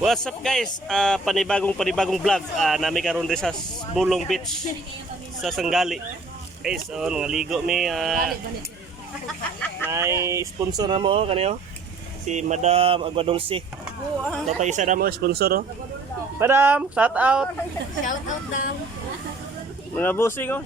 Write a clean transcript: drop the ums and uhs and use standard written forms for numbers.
What's up guys? Panibagong vlog. Nami karon rin sa Bulong Beach sa Sanggali. Guys, nangaligo mi may sponsor na mo kaniyo. Si Madam Aguadulce. Ito pa isa na mo sponsor oh. Madam, shout out. Shout out daw. Mga busing oh.